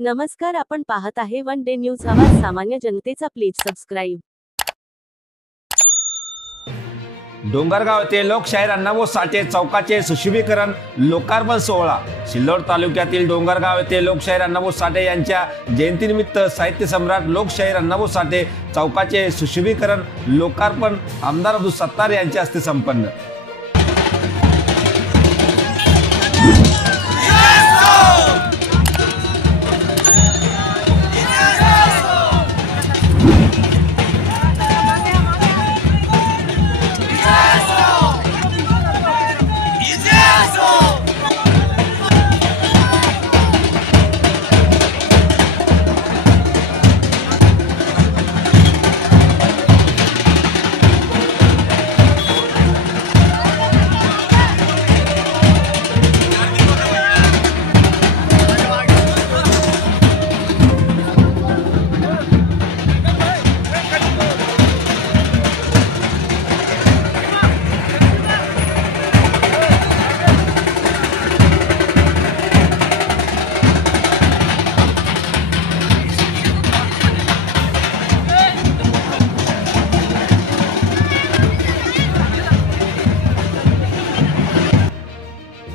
नमस्कार, आपण पाहत आहे वन डे न्यूज आवाज सामान्य जनतेचा. Please subscribe. डोंगरगाव येथे लोकशाहीर अण्णाभाऊ साठे चौकाचे सुशोभीकरण लोकार्पण सोहळा. सिल्लोड तालुक्यातील डोंगरगाव येथे लोकशाहीर अण्णाभाऊ साठे यांच्या जयंतीनिमित्त साहित्य सम्राट लोकशाहीर अण्णाभाऊ साठे चौकाचे सुशोभीकरण लोकार्पण आमदार अब्दुल सत्तार यांच्या हस्ते संपन्न.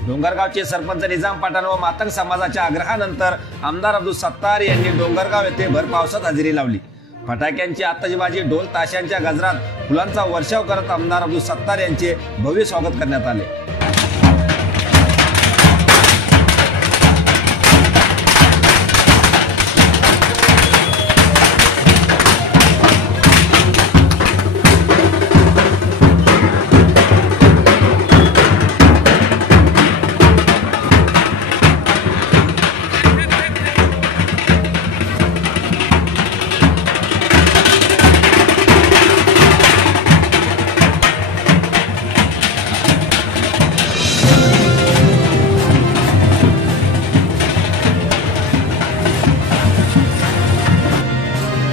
डोंगरगावचे सरपंच निजाम पठाण व मातंग समाजाच्या आग्रहानंतर आमदार अब्दुल सत्तार यांनी डोंगरगाव येथे भर पावसात हजेरी लावली. फटाक्यांची आतषबाजी, ढोल ताशांच्या गजरात फुलांचा वर्षाव करत आमदार अब्दुल सत्तार यांचे भव्य स्वागत करण्यात आले.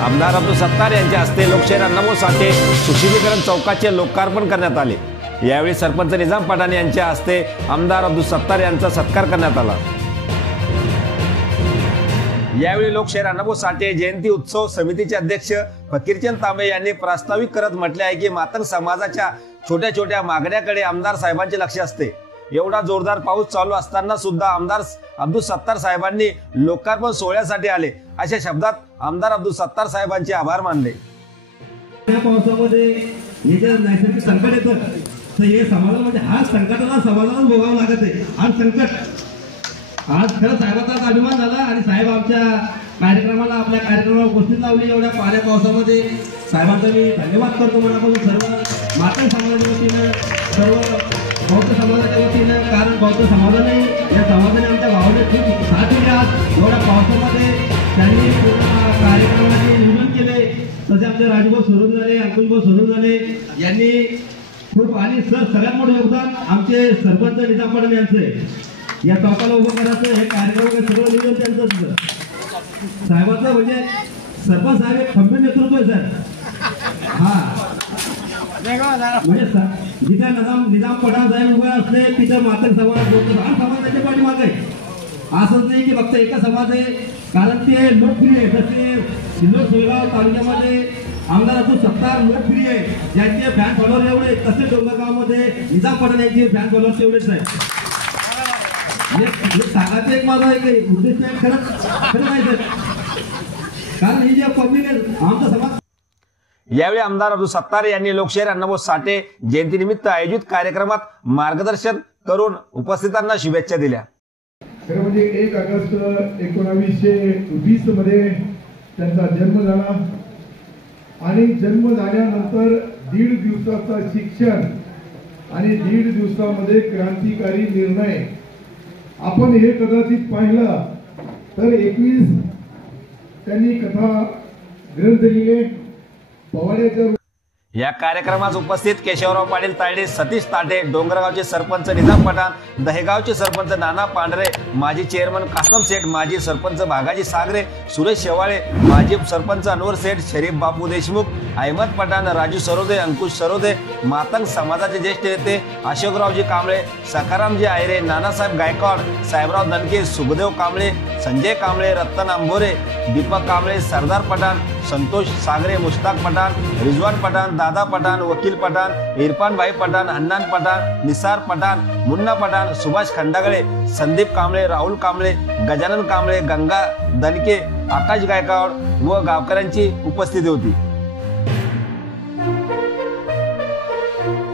आमदार अब्दुल सत्तार यांच्या हस्ते लोकशाहीर अण्णाभाऊ साठे सुशोभीकरण चौकाचे लोकार्पण करण्यात आले. यावेळी सरपंच निजाम पठाण यांच्या हस्ते आमदार अब्दुल सत्तार यांचा सत्कार करण्यात आला. यावेळी लोकशाहीर अण्णाभाऊ साठे जयंती उत्सव समितीचे अध्यक्ष फकीरचंद तांबे यांनी प्रास्ताविक करत म्हटले आहे की मातंग समाजाच्या छोट्या छोट्या मागण्याकडे आमदार साहेबांचे लक्ष असते. एवढा जोरदार पाऊस चालू असताना सुद्धा आमदार अब्दुल सत्तार साहेबांनी लोकार्पण सोहळ्यासाठी आले. अशा शब्दात आमदार अब्दुल सत्तार साहेबांचे आभार मानले. पावसामध्ये हे जे नैसर्गिक संकट येतं तर हे समाजामध्ये हा संकटाला समाजाला भोगावं लागत आहे. आज संकट आज खरं साहेबांचा अभिमान झाला आणि साहेब आमच्या कार्यक्रमाला आपल्या कार्यक्रमाला उपस्थित लावली. एवढ्या पाण्या पावसामध्ये साहेबांचा मी धन्यवाद करतो मनापासून सर्व मातंग समाजाच्या वतीनं, सर्व बौद्ध समाजाच्या वतीनं. कारण बौद्ध समाजाने या समाजाने आमच्या भावाने खूप साथ दिली. आज एवढ्या पावसामध्ये त्यांनी पूर्ण कार्यक्रमाचे नियोजन केले. तसे आमचे राजूभाऊ सोडून झाले, अंकुशभाऊ सोडून झाले यांनी खूप आणि सगळ्यात मोठं योगदान आमचे सरपंच निजाम पठाण यांचं. या चौकाला उभं करायचं हे कार्यक्रम सगळं नियोजन त्यांचं साहेबांचं म्हणजे सरपंच साहेब एक खंबीर नेतृत्व आहे सर. हा म्हणजे जिथे निजाम पठाण साहेब उभे असले तिथं मातंग समाज हा समाज त्याच्या पाठीमागे आहे. असंच नाही की फक्त एका समाज आहे, कारण ते लोकप्रिय आहे. जसे सिल्लोड सोयगाव तालुक्यामध्ये आमदार अब्दुल सत्तार लोकप्रिय आहे, ज्यांचे फॅन फॉलोअर एवढे, तसे डोंगरगावमध्ये निजाम पठाण यांचे फॅन फॉलोअर तेवढेच आहे. सांगायचं एक माझा एक उद्देश नाही, खरं नाही सर, कारण ही जे पब्लिक आहे आमचा समाज. यावेळी आमदार अब्दुल सत्तार यांनी लोकशाहीर अण्णाभाऊ साठे जयंतीनिमित्त आयोजित कार्यक्रमात मार्गदर्शन करून उपस्थितांना शुभेच्छा दिल्या. खरं म्हणजे 1 ऑगस्ट 1920 मध्ये त्यांचा जन्म झाला आणि जन्म झाल्यानंतर 1.5 दिवसाचा शिक्षण आणि 1.5 दिवसामध्ये क्रांतिकारी निर्णय. आपण हे कदाचित पाहिलं तर 21 त्यांनी कथा ग्रंथ लिहिले. या कार्यक्रमास उपस्थित केशवराव पाटील तायडे, सतीश ताटे, डोंगरगावचे सरपंच निजाम पठाण, दहेगावचे सरपंच नाना पांढरे, माजी चेअरमन कासम शेठ, माजी सरपंच भागाजी सागरे, सुरेश शेवाळे, माजी सरपंच अनवर शेठ, शरीफ बापू देशमुख, अहमद पठाण, राजू सरोदे, अंकुश सरोदे, मातंग समाजाचे ज्येष्ठ नेते अशोकरावजी कांबळे, सखारामजी आयरे, नानासाहेब गायकवाड, साहेबराव दणके, सुखदेव कांबळे, संजय कांबळे, रत्न आंबोरे, दीपक कांबळे, सरदार पठाण, संतोष सागरे, मुश्ताक पठाण, रिजवान पठाण, दादा पठाण, वकील पठाण, इरफान भाई पठाण, हन्नान पठाण, निसार पठाण, मुन्ना पठाण, सुभाष खंडागळे, संदीप कांबळे, राहुल कांबळे, गजानन कांबळे, गंगा दणके, आकाश गायकवाड व गावकऱ्यांची उपस्थिती होती.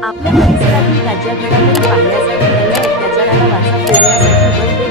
आपल्या परिसरातील ताज्या घडामोडी पाहण्यासाठी नव्या अत्याचाराला वाचा फोडण्यासाठी